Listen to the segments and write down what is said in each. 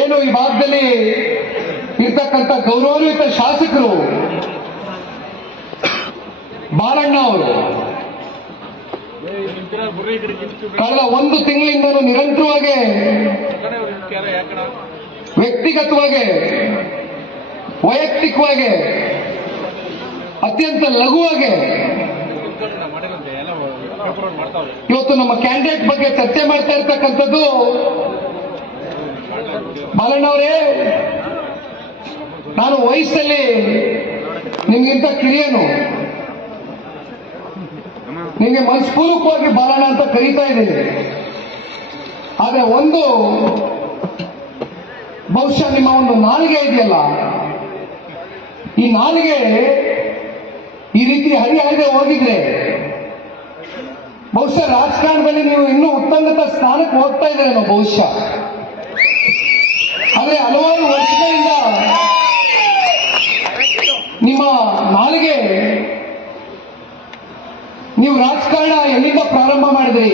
ಏನು ಈ ಭಾಗದಲ್ಲಿ ಇರ್ತಕ್ಕಂಥ ಗೌರವಾನ್ವಿತ ಶಾಸಕರು ಬಾಲಣ್ಣ ಅವರು ಕಳೆದ ಒಂದು ತಿಂಗಳಿಂದಲೂ ನಿರಂತರವಾಗಿ ವ್ಯಕ್ತಿಗತವಾಗಿ ವೈಯಕ್ತಿಕವಾಗಿ ಅತ್ಯಂತ ಲಘುವಾಗಿ ಇವತ್ತು ನಮ್ಮ ಕ್ಯಾಂಡಿಡೇಟ್ ಬಗ್ಗೆ ಚರ್ಚೆ ಮಾಡ್ತಾ ಇರ್ತಕ್ಕಂಥದ್ದು. ಬಾಲಣ್ಣವರೇ, ನಾನು ವಯಸ್ಸಲ್ಲಿ ನಿಮ್ಗಿಂತ ಕಿರಿಯನು, ನಿಮಗೆ ಮನಸ್ಪೂರ್ವಕವಾಗಿ ಬಾಲಣ್ಣ ಅಂತ ಕರೀತಾ ಇದ್ದೀನಿ. ಆದ್ರೆ ಒಂದು ಬಹುಶಃ ನಿಮ್ಮ ಒಂದು ನಾಲಿಗೆ ಇದೆಯಲ್ಲ, ಈ ನಾಲಿಗೆ ಈ ರೀತಿ ಹರಿಹರಿದೇ ಹೋಗಿದ್ರೆ ಬಹುಶಃ ರಾಜಕಾರಣದಲ್ಲಿ ನೀವು ಇನ್ನೂ ಉತ್ತುಂಗತ ಸ್ಥಾನಕ್ಕೆ ಹೋಗ್ತಾ ಇದ್ದೀರೇನೋ ಬಹುಶಃ. ಆದ್ರೆ ಹಲವಾರು ವರ್ಷಗಳಿಂದ ನಿಮ್ಮ ನಾಲಿಗೆ, ನೀವು ರಾಜಕಾರಣ ಎಲ್ಲಿಂದ ಪ್ರಾರಂಭ ಮಾಡಿದ್ರಿ,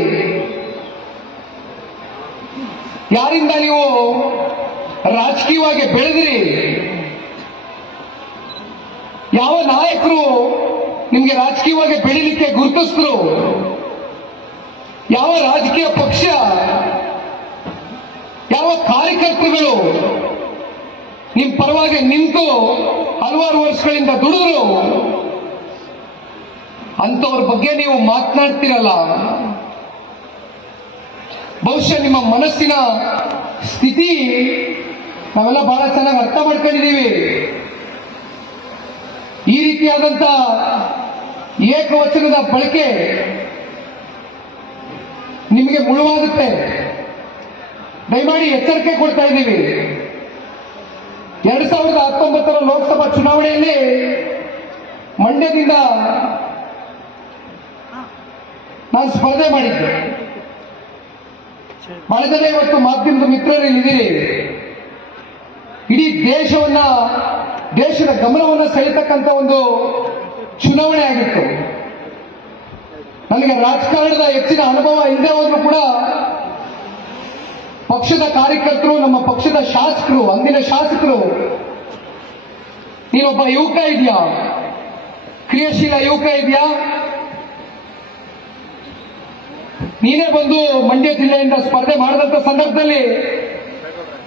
ಯಾರಿಂದ ನೀವು ರಾಜಕೀಯವಾಗಿ ಬೆಳೆದ್ರಿ, ಯಾವ ನಾಯಕರು ನಿಮಗೆ ರಾಜಕೀಯವಾಗಿ ಬೆಳಿಲಿಕ್ಕೆ ಗುರುತಿಸಿದ್ರು, ಯಾವ ರಾಜಕೀಯ ಪಕ್ಷ, ಯಾವ ಕಾರ್ಯಕರ್ತರುಗಳು ನಿಮ್ಮ ಪರವಾಗಿ ನಿಂತು ಹಲವಾರು ವರ್ಷಗಳಿಂದ ದುಡಿದ್ರು, ಅಂತವ್ರ ಬಗ್ಗೆ ನೀವು ಮಾತನಾಡ್ತೀರಲ್ಲ, ಬಹುಶಃ ನಿಮ್ಮ ಮನಸ್ಸಿನ ಸ್ಥಿತಿ ನಾವೆಲ್ಲ ಬಹಳ ಚೆನ್ನಾಗಿ ಅರ್ಥ ಮಾಡ್ಕೊಂಡಿದ್ದೀವಿ. ಈ ರೀತಿಯಾದಂತ ಏಕವಚನದ ಬಳಕೆ ನಿಮಗೆ ಮುಳುವಾಗುತ್ತೆ. ದಯಮಾಡಿ ಎಚ್ಚರಿಕೆ ಕೊಡ್ತಾ ಇದ್ದೀವಿ. 2019 ಲೋಕಸಭಾ ಚುನಾವಣೆಯಲ್ಲಿ ಮಂಡ್ಯದಿಂದ ನಾನು ಸ್ಪರ್ಧೆ ಮಾಡಿದ್ದೆ. ಬಹಳ ಜನ ಇವತ್ತು ಮಾಧ್ಯಮದ ಮಿತ್ರರು ಇಲ್ಲಿದ್ದೀರಿ. ಇಡೀ ದೇಶದ ಗಮನವನ್ನು ಸೆಳೆತಕ್ಕಂಥ ಒಂದು ಚುನಾವಣೆ ಆಗಿತ್ತು. ನನಗೆ ರಾಜಕಾರಣದ ಹೆಚ್ಚಿನ ಅನುಭವ ಇಲ್ಲದೆ ಹೋದ್ರೂ ಕೂಡ ಪಕ್ಷದ ಕಾರ್ಯಕರ್ತರು, ನಮ್ಮ ಪಕ್ಷದ ಶಾಸಕರು, ಅಂದಿನ ಶಾಸಕರು, ನೀನೊಬ್ಬ ಯುವಕ ಇದೆಯಾ, ಕ್ರಿಯಾಶೀಲ ಯುವಕ ಇದೆಯಾ, ನೀನೇ ಬಂದು ಮಂಡ್ಯ ಜಿಲ್ಲೆಯಿಂದ ಸ್ಪರ್ಧೆ ಮಾಡಿದಂತ ಸಂದರ್ಭದಲ್ಲಿ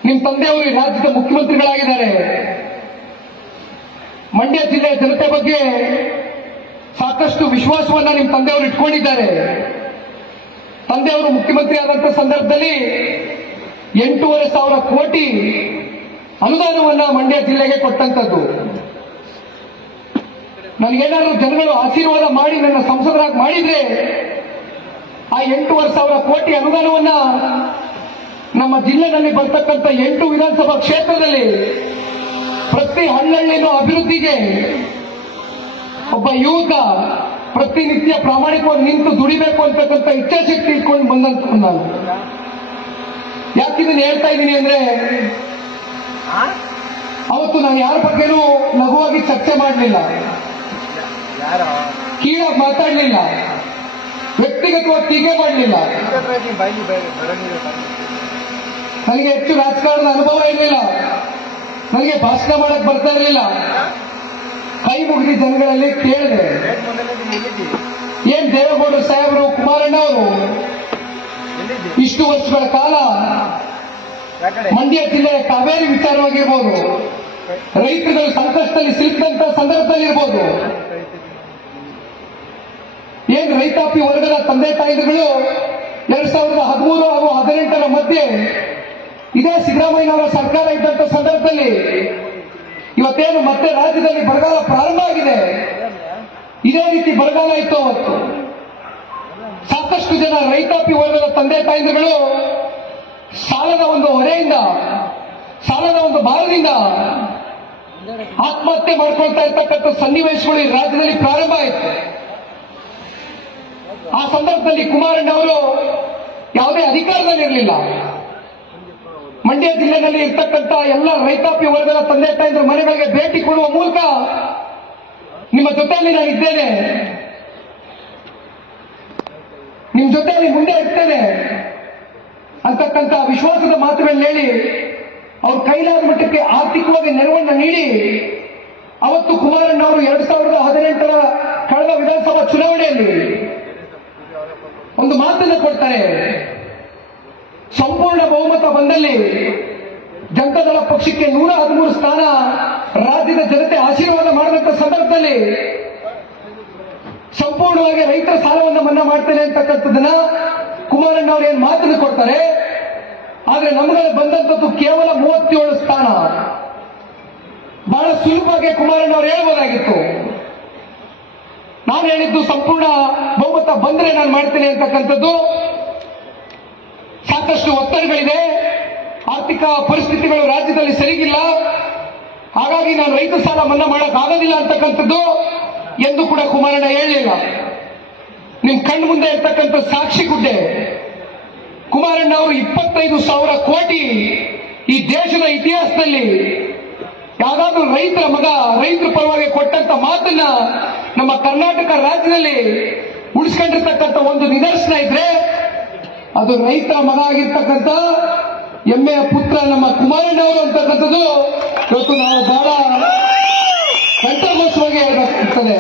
ನಿಮ್ಮ ತಂದೆಯವರು ರಾಜ್ಯದ ಮುಖ್ಯಮಂತ್ರಿಗಳಾಗಿದ್ದಾರೆ. ಮಂಡ್ಯ ಜಿಲ್ಲೆಯ ಜನತೆ ಬಗ್ಗೆ ಸಾಕಷ್ಟು ವಿಶ್ವಾಸವನ್ನ ನಿಮ್ಮ ತಂದೆಯವರು ಇಟ್ಕೊಂಡಿದ್ದಾರೆ. ತಂದೆಯವರು ಮುಖ್ಯಮಂತ್ರಿ ಆದಂತ ಸಂದರ್ಭದಲ್ಲಿ 8,500 ಕೋಟಿ ಅನುದಾನವನ್ನ ಮಂಡ್ಯ ಜಿಲ್ಲೆಗೆ ಕೊಟ್ಟಂತದ್ದು. ನನಗೇನಾದ್ರೂ ಜನಗಳು ಆಶೀರ್ವಾದ ಮಾಡಿ ನನ್ನ ಸಂಸದರಾಗಿ ಮಾಡಿದ್ರೆ ಆ 8,500 ಕೋಟಿ ಅನುದಾನವನ್ನ ನಮ್ಮ ಜಿಲ್ಲೆಯಲ್ಲಿ ಬರ್ತಕ್ಕಂಥ 8 ವಿಧಾನಸಭಾ ಕ್ಷೇತ್ರದಲ್ಲಿ ಪ್ರತಿ ಹಳ್ಳಿನೂ ಅಭಿವೃದ್ಧಿಗೆ ಒಬ್ಬ ಯುವಕ ಪ್ರತಿನಿತ್ಯ ಪ್ರಾಮಾಣಿಕವಾಗಿ ನಿಂತು ದುಡಿಬೇಕು ಅಂತಕ್ಕಂಥ ಇಚ್ಛಾಶಕ್ತಿ ಇಟ್ಕೊಂಡು ಬಂದಂತ ನಾನು. ಯಾಕಿದನ್ನು ಹೇಳ್ತಾ ಇದ್ದೀನಿ ಅಂದ್ರೆ, ಅವತ್ತು ನಾನು ಯಾರ ಬಗ್ಗೆನೂ ಲಘುವಾಗಿ ಚರ್ಚೆ ಮಾಡಲಿಲ್ಲ, ಕೀಳಾಗಿ ಮಾತಾಡಲಿಲ್ಲ, ವ್ಯಕ್ತಿಗತವಾಗಿ ಟೀಕೆ ಮಾಡಲಿಲ್ಲ. ನನಗೆ ಹೆಚ್ಚು ರಾಜಕಾರಣದ ಅನುಭವ ಇರಲಿಲ್ಲ, ನನಗೆ ಭಾಷಣ ಮಾಡಕ್ ಬರ್ತಾ ಇರಲಿಲ್ಲ. ಕೈ ಮುಗಿದ ಜನಗಳಲ್ಲಿ ಕೇಳಿದೆ, ಏನ್ ದೇವೇಗೌಡರು ಸಾಹೇಬರು, ಕುಮಾರಣ್ಣ ಅವರು ಇಷ್ಟು ವರ್ಷಗಳ ಕಾಲ ಮಂಡ್ಯ ಜಿಲ್ಲೆಯ ಕಾವೇರಿ ವಿಚಾರವಾಗಿರ್ಬೋದು, ರೈತರುಗಳು ಸಂಕಷ್ಟದಲ್ಲಿ ಸಿಲುಕಿದಂತ ಸಂದರ್ಭದಲ್ಲಿರ್ಬೋದು, ಏನ್ ರೈತಾಪಿ ವರ್ಗದ ತಂದೆ ತಾಯಿಗಳು 2013 ಹಾಗೂ 2018 ಮಧ್ಯೆ ಇದೇ ಸಿದ್ದರಾಮಯ್ಯನವರ ಸರ್ಕಾರ ಇದ್ದಂತ ಸಂದರ್ಭದಲ್ಲಿ ಇವತ್ತೇನು ಮತ್ತೆ ರಾಜ್ಯದಲ್ಲಿ ಬರಗಾಲ ಪ್ರಾರಂಭ ಆಗಿದೆ, ಇದೇ ರೀತಿ ಬರಗಾಲ ಇತ್ತು ಅವತ್ತು. ಸಾಕಷ್ಟು ಜನ ರೈತಾಪಿ ವರ್ಗದ ತಂದೆ ತಾಯಿಗಳು ಸಾಲದ ಒಂದು ಹೊರೆಯಿಂದ, ಸಾಲದ ಒಂದು ಭಾರದಿಂದ ಆತ್ಮಹತ್ಯೆ ಮಾಡ್ಕೊಳ್ತಾ ಇರ್ತಕ್ಕಂಥ ಸನ್ನಿವೇಶಗಳು ಈ ರಾಜ್ಯದಲ್ಲಿ ಪ್ರಾರಂಭ ಆಯಿತು. ಆ ಸಂದರ್ಭದಲ್ಲಿ ಕುಮಾರಣ್ಣ ಅವರು ಯಾವುದೇ ಅಧಿಕಾರದಲ್ಲಿರಲಿಲ್ಲ. ಮಂಡ್ಯ ಜಿಲ್ಲೆಯಲ್ಲಿ ಇರ್ತಕ್ಕಂಥ ಎಲ್ಲ ರೈತಾಪಿ ವರ್ಗದ ತಂದೆ ತಾಯಿಗಳ ಮನೆಗಳಿಗೆ ಭೇಟಿ ಕೊಡುವ ಮೂಲಕ ನಿಮ್ಮ ಜೊತೆಯಲ್ಲಿ ನಾನು ಇದ್ದೇನೆ, ನಿಮ್ಮ ಜೊತೆಯಲ್ಲಿ ಮುಂದೆ ಇರ್ತೇನೆ ಅಂತಕ್ಕಂಥ ವಿಶ್ವಾಸದ ಮಾತುಗಳನ್ನು ಹೇಳಿ ಅವ್ರ ಕೈಲಾದ ಮಟ್ಟಕ್ಕೆ ಆರ್ಥಿಕವಾಗಿ ನೆರವನ್ನು ನೀಡಿ ಅವತ್ತು ಕುಮಾರಣ್ಣ ಅವರು 2018ರ ಕಳೆದ ವಿಧಾನಸಭಾ ಚುನಾವಣೆಯಲ್ಲಿ ಒಂದು ಮಾತನ್ನು ಕೊಡ್ತಾರೆ. ಸಂಪೂರ್ಣ ಬಹುಮತ ಬಂದಲ್ಲಿ ಜನತಾದಳ ಪಕ್ಷಕ್ಕೆ 113 ಸ್ಥಾನ ರಾಜ್ಯದ ಜನತೆ ಆಶೀರ್ವಾದ ಮಾಡಿದಂತ ಸಂದರ್ಭದಲ್ಲಿ ಸಂಪೂರ್ಣವಾಗಿ ರೈತರ ಸಾಲವನ್ನು ಮನ್ನಾ ಮಾಡ್ತೇನೆ ಅಂತಕ್ಕಂಥದ್ದನ್ನ ಕುಮಾರಣ್ಣ ಅವರು ಏನ್ ಮಾತನ್ನು ಕೊಡ್ತಾರೆ. ಆದ್ರೆ ನಮಗೆ ಬಂದಂತದ್ದು ಕೇವಲ 37 ಸ್ಥಾನ. ಬಹಳ ಸುಲಭವಾಗಿ ಕುಮಾರಣ್ಣ ಅವರು ಹೇಳ್ಬೋದಾಗಿತ್ತು. ನಾನು ಹೇಳಿದ್ದು ಸಂಪೂರ್ಣ ಬಹುಮತ ಬಂದ್ರೆ ನಾನು ಮಾಡ್ತೇನೆ ಅಂತಕ್ಕಂಥದ್ದು. ಸಾಕಷ್ಟು ಒತ್ತಡಗಳಿದೆ, ಆರ್ಥಿಕ ಪರಿಸ್ಥಿತಿಗಳು ರಾಜ್ಯದಲ್ಲಿ ಸರಿಗಿಲ್ಲ, ಹಾಗಾಗಿ ನಾನು ರೈತ ಸಾಲ ಮನ್ನಾ ಮಾಡಕ್ ಆಗೋದಿಲ್ಲ ಅಂತಕ್ಕಂಥದ್ದು ಎಂದು ಕೂಡ ಕುಮಾರಣ್ಣ ಹೇಳಲಿಲ್ಲ. ನಿಮ್ ಕಣ್ಣು ಮುಂದೆ ಇರ್ತಕ್ಕಂಥ ಸಾಕ್ಷಿ ಗುಡ್ಡೆ ಕುಮಾರಣ್ಣ ಅವರು 25,000 ಕೋಟಿ ಈ ದೇಶದ ಇತಿಹಾಸದಲ್ಲಿ ಯಾವ್ದಾದ್ರು ರೈತರ ಮಗ ರೈತರ ಪರವಾಗಿ ಕೊಟ್ಟಂತ ಮಾತನ್ನ ನಮ್ಮ ಕರ್ನಾಟಕ ರಾಜ್ಯದಲ್ಲಿ ಉಳಿಸ್ಕೊಂಡಿರ್ತಕ್ಕಂಥ ಒಂದು ನಿದರ್ಶನ ಇದ್ರೆ ಅದು ರೈತರ ಮಗ ಆಗಿರ್ತಕ್ಕಂಥ ಹೆಮ್ಮೆಯ ಪುತ್ರ ನಮ್ಮ ಕುಮಾರಣ್ಣ ಅವರು ಅಂತಕ್ಕಂಥದ್ದು ಇವತ್ತು ನಾವು ಬಹಳ ಸಂತೋಷವಾಗಿ ಹೇಳಬೇಕಾಗ್ತದೆ.